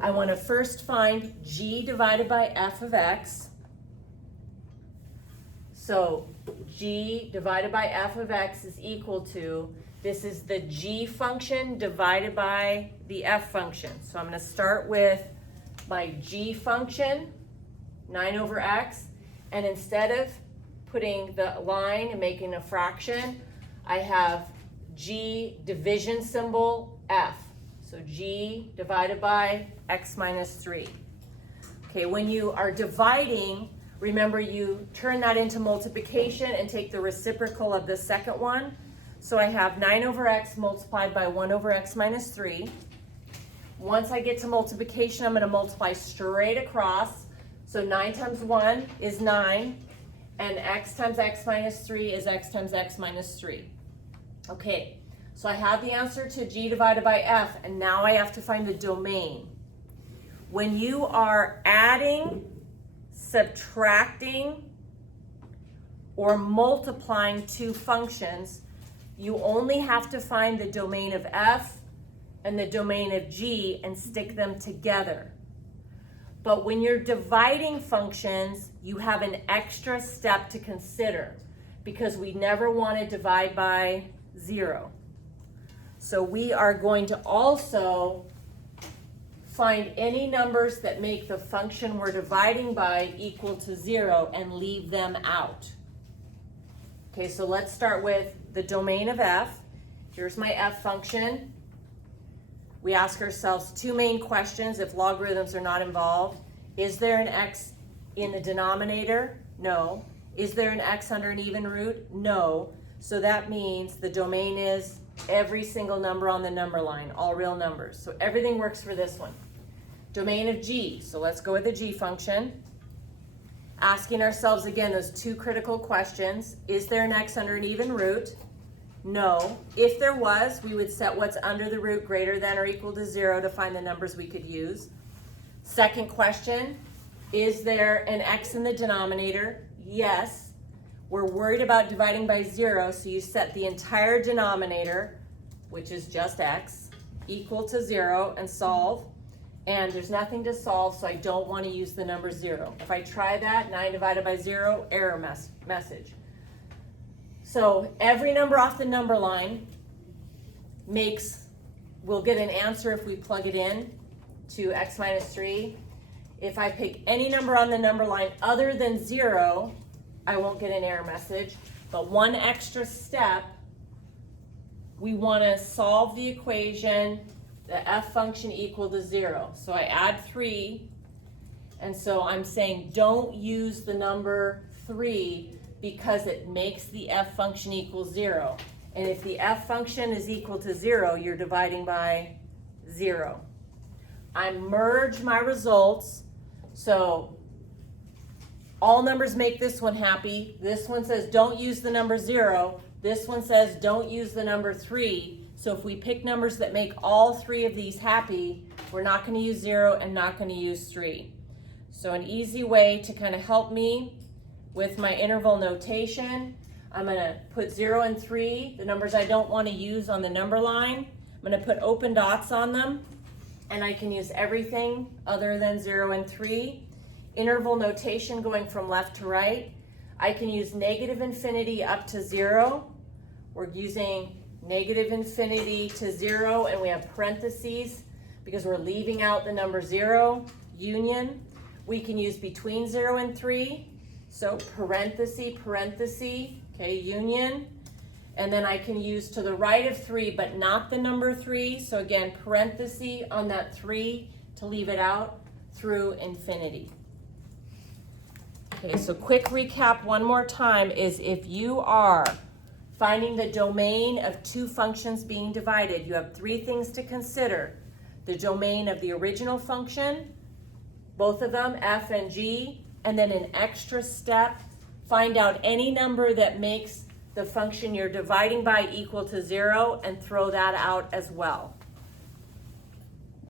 I want to first find g divided by f of x. So g divided by f of x is equal to, this is the g function divided by the f function. So I'm going to start with my g function, 9 over x, and instead of putting the line and making a fraction, I have g division symbol f. So g divided by x minus 3. Okay, when you are dividing, remember you turn that into multiplication and take the reciprocal of the second one. So I have 9 over x multiplied by 1 over x minus 3. Once I get to multiplication, I'm going to multiply straight across. So 9 times 1 is 9, and x times x minus 3 is x times x minus 3. Okay, so I have the answer to g divided by f, and now I have to find the domain. When you are adding, subtracting, or multiplying two functions, you only have to find the domain of f and the domain of g and stick them together. But when you're dividing functions, you have an extra step to consider because we never want to divide by 0. So we are going to also find any numbers that make the function we're dividing by equal to 0 and leave them out. Okay, so let's start with the domain of f. Here's my f function. We ask ourselves two main questions if logarithms are not involved. Is there an x in the denominator? No. Is there an x under an even root? No. So that means the domain is every single number on the number line, all real numbers. So everything works for this one. Domain of g, so let's go with the g function. Asking ourselves again those two critical questions. Is there an x under an even root? No. If there was, we would set what's under the root greater than or equal to 0 to find the numbers we could use. Second question, is there an x in the denominator? Yes. We're worried about dividing by 0, so you set the entire denominator, which is just x, equal to 0 and solve. And there's nothing to solve, so I don't want to use the number 0. If I try that, 9 divided by 0, error message. So every number off the number line we'll get an answer if we plug it in to x minus 3. If I pick any number on the number line other than 0, I won't get an error message. But one extra step, we want to solve the equation, the f function equal to 0. So I add 3, and so I'm saying don't use the number 3 because it makes the f function equal 0. And if the f function is equal to 0, you're dividing by 0. I merge my results, so all numbers make this one happy. This one says don't use the number 0. This one says don't use the number 3. So if we pick numbers that make all three of these happy, we're not going to use 0 and not going to use 3. So an easy way to kind of help me with my interval notation, I'm going to put 0 and 3, the numbers I don't want to use on the number line. I'm going to put open dots on them, and I can use everything other than 0 and 3. Interval notation going from left to right. I can use negative infinity up to 0. We're using negative infinity to 0, and we have parentheses because we're leaving out the number 0. Union. We can use between 0 and 3. So parenthesis, parenthesis, okay, union. And then I can use to the right of 3, but not the number 3. So again, parenthesis on that 3 to leave it out through infinity. Okay, so quick recap one more time is if you are finding the domain of two functions being divided, you have 3 things to consider. The domain of the original function, both of them, f and g, and then an extra step, find out any number that makes the function you're dividing by equal to 0 and throw that out as well.